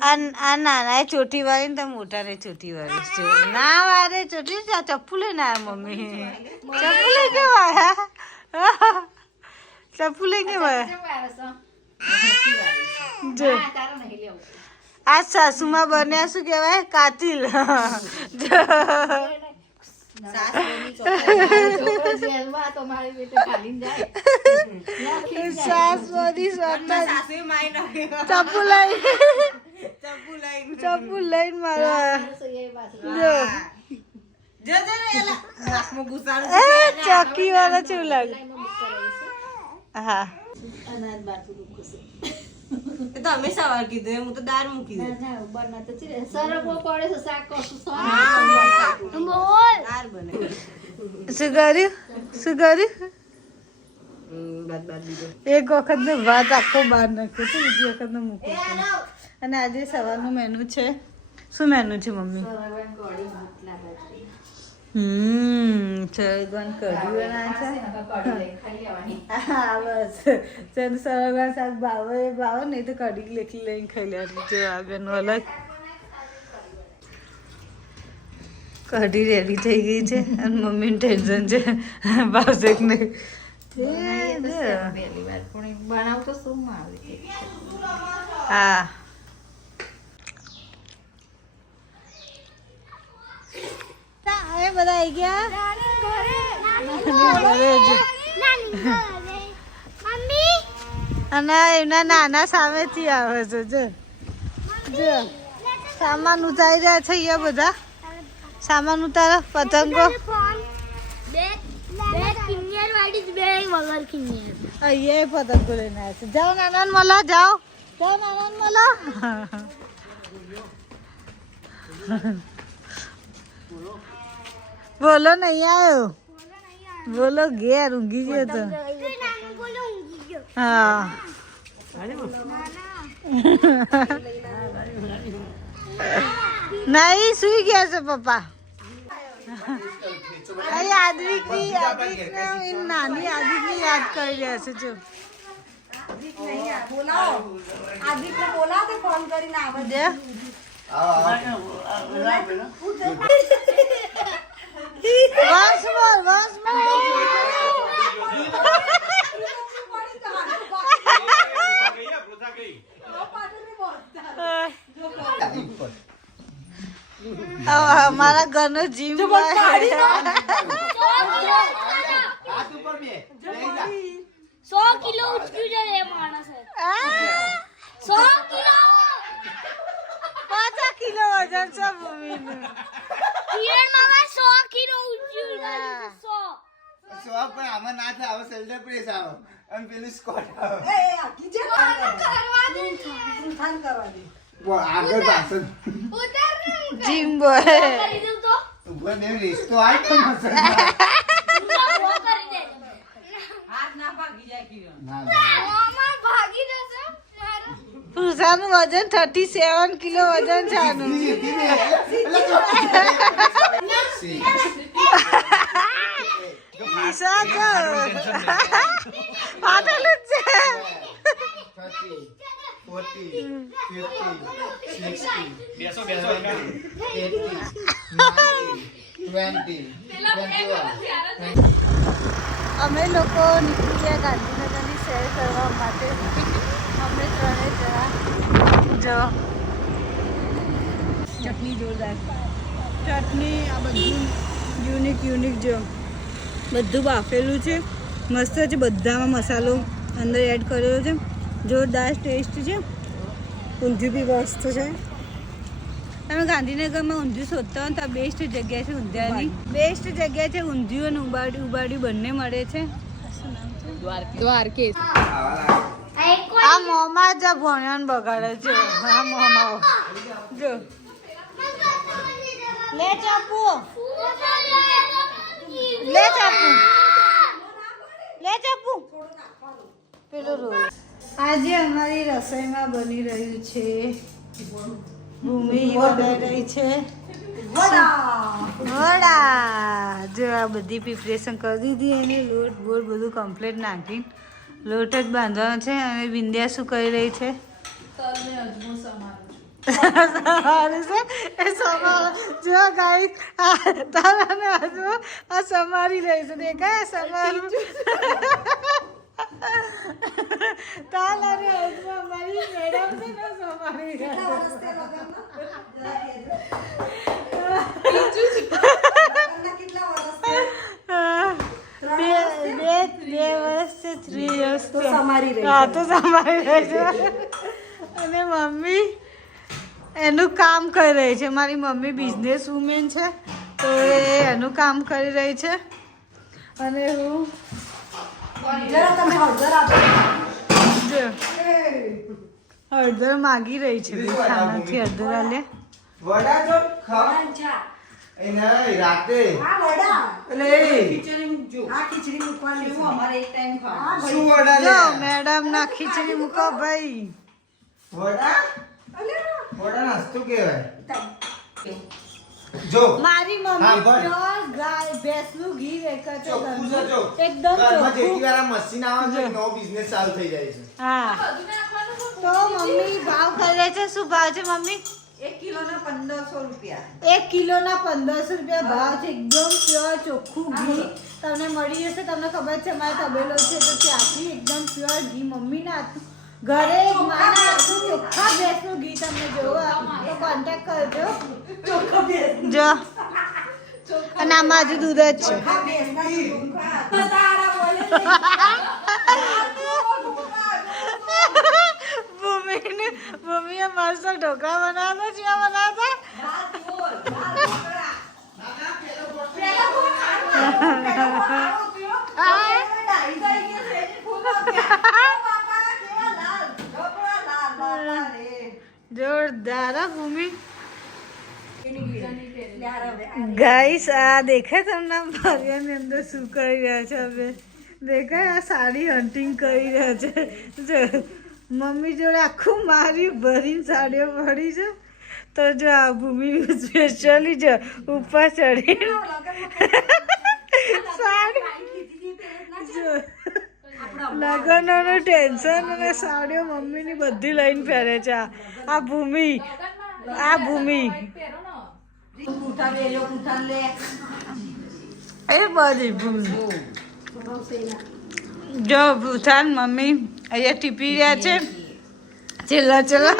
આ નાના ચોટી વાળી ને મોટા ને ચોટી વાળી છે ના વારે ચોટી ચપ્પુ લઈને આવ્યા મમ્મી ચપ્પુ લઈ કે વાયા ચપ્પુ લઈ કે વાયા જો આ સાસુમાં બન્યા શું કહેવાય કાતિલ ચપ્પુ લઈને મારવા ચોકી વાળા કેવું લાગે હા તો અમે સવાર કીધું હું તો દાળ મૂકી દઉં શું કર્યું એક વખત ને ભાત આખો બહાર નાખ્યો તો બીજી વખત ને મૂક્યો અને આજે સવારનું મેનુ છે શું મેનુ છે મમ્મી સરગવાનું કઢી બનાવે છે હા બસ સરગવા શાક ભાવે નહીં તો કઢી લેખી લઈને ખાઈ લેવાની જો આગળનું અલગ કઢી રેડી થઈ ગઈ છે અને મમ્મીને ટેન્શન છે ભાવશે કે નહીં હા હવે બધા આવી ગયા અને એમના નાના સામેથી આવે છે જો સામાન ઉતારી રહ્યા છે અહીંયા બધા સામાન ઉતારો પતંગો અહીંયા પતંગો લઈને આવ્યા છે જાઓ નાના મળો જાઓ નાના મળો બોલો નહીં આવ્યો બોલો ઘેર ઊંઘી ગયો તો હા નહીં સુઈ ગયા છે પપ્પા નાની આદિકની યાદ કરી રહ્યા છે જો हमारा घरનો જીમ 100 કિલો ઉચક્યું છે એ માણસ 100 કિલો 50 કિલો વજન છે ભૂમિનું કિરણ મામા 100 કિલો ઉચક્યું છે 100 પણ આમાં ના થાય હવે શોલ્ડર પ્રેસ આવે અને પેલું સ્કોટ આવે એ આખી જે કરવા દે ઉઠાન કરવા દે वो आगे पासन उधर जिम बोय કરી દઉં તો ઉપર ને રીસ્તો આય તો મસલ वो કરી દે હાથ ના ભાગી જાય કિરણ ના મામા ભાગી જશે મારા પુરુષાનું વજન 37 કિલો વજન છે આનું સાચો પાટલું છે 40, 50, 60, 70, 80, 90, 20, 21. અમે લોકો નીકળી ગયા ગાંધીનગરની સૈર કરવા માટે અમે ત્રણે જણા જો ચટણી જોરદાર ચટણી આ બધું યુનિક જો બધું બાફેલું છે મસ્ત છે બધામાં મસાલો અંદર એડ કરેલો છે જોરદાર ટેસ્ટ છે ઊંધિયું બી મસ્ત છે તમે ગાંધીનગરમાં ઊંધિયું શોધતા હોય તો આ બેસ્ટ જગ્યા છે ઊંધિયાની બેસ્ટ જગ્યા છે ઊંધિયું અને ઉબાડ્યું બંને મળે છે દ્વારકેશ આ મોંમાં જ ભણ્યાને બગાડે છે આ મોંમાં જો લે ચાપુ પેલું રોજ આજે અમારી રસોઈમાં બની રહ્યું છે ભૂમિ બનાવી રહી છે વડા જો આ બધી પ્રિપરેશન કરી દીધી એને લોટ બોટ બધું કમ્પ્લીટ નાખીને લોટ જ બાંધવાનો છે અને વિંધ્યા શું કરી રહી છે સમારે છે એ સમાર જો ગાઈ તારાને આજુ આ સમારી રહી છે દેખાય સમારું તાલાને આજુ અમારી મેડમ છે ને સમારી બે વર્ષ છે 3 years તો સમારી રહી હા તો સમારી રહી છે અને મમ્મી એનું કામ કરી રહી છે મારી મમ્મી બિઝનેસ વુમેન છે તો એ એનું કામ કરી રહી છે અને હું હળદર માગી રહી છે ખાનાથી હળદર આલે વડા જો ખાવા એ નહીં રાતે આ વડા એટલે ખીચડી મૂકજો આ ખીચડી મૂકવાની છે અમારે એક ટાઈમ ખાવા શું વડા લે મેડમ ના ખીચડી મૂકો ભાઈ વડા વડા નાસ્તો કહેવાય જો મારી મમ્મી પ્યોર ગાય ભેંસનું ઘી વેચે છે એકદમ ઘરમાં જેટલી વાર આ મશીન આવે છે નવો બિઝનેસ ચાલુ થઈ જાય છે હા તો મમ્મી ભાવ કરે છે શું ભાવ છે મમ્મી 1 કિલોના 1500 રૂપિયા 1 કિલોના 1500 રૂપિયા ભાવ છે એકદમ પ્યોર ચોખ્ખું ઘી તમને મળી જશે તમને ખબર છે મારે તબેલો છે તો ત્યાંથી એકદમ પ્યોર ઘી મમ્મીના હાથનું ઘરે મારા હાથનું ચોખ્ખા ભેંસનું ઘી તમને જોવો તો કોન્ટેક્ટ કરજો ચોખ્ખા ભેંસ જો અને આમાં હજુ દૂધ જ છે ભૂમિએ મસ્ત ઢોકળા બનાવતા છે જોરદાર ભૂમિ ગાઈસ આ દેખાય તમને ફરિયાની અંદર શું કરી રહ્યા છે હવે દેખાય આ સાડી હન્ટિંગ કરી રહ્યા છે જો મમ્મી જોડે આખું મારી ભરીને સાડીઓ પડી છે તો જો આ ભૂમિ સ્પેશિયલી જો ઉપર ચડી લગ્નનું ટેન્શન અને સાડીઓ મમ્મીની બધી લઈને પહેરે છે આ ભૂમિ એ બધી ભૂમિ જો ભૂથાન મમ્મી અહીંયા ટીપી રહ્યા છે ચલો ચલો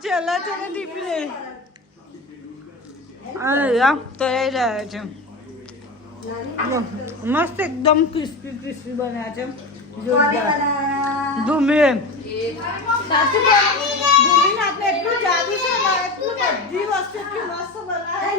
ચલા ચલા ટીપી લે તો એ રહ્યા છે મસ્ત એકદમ ક્રિસ્પી ક્રિસ્પી બન્યા છે ભૂમિ સાચું ભૂમિ નાથને એટલું જાદુ છે એટલું બધી વસ્તુ એટલી મસ્ત બનાવે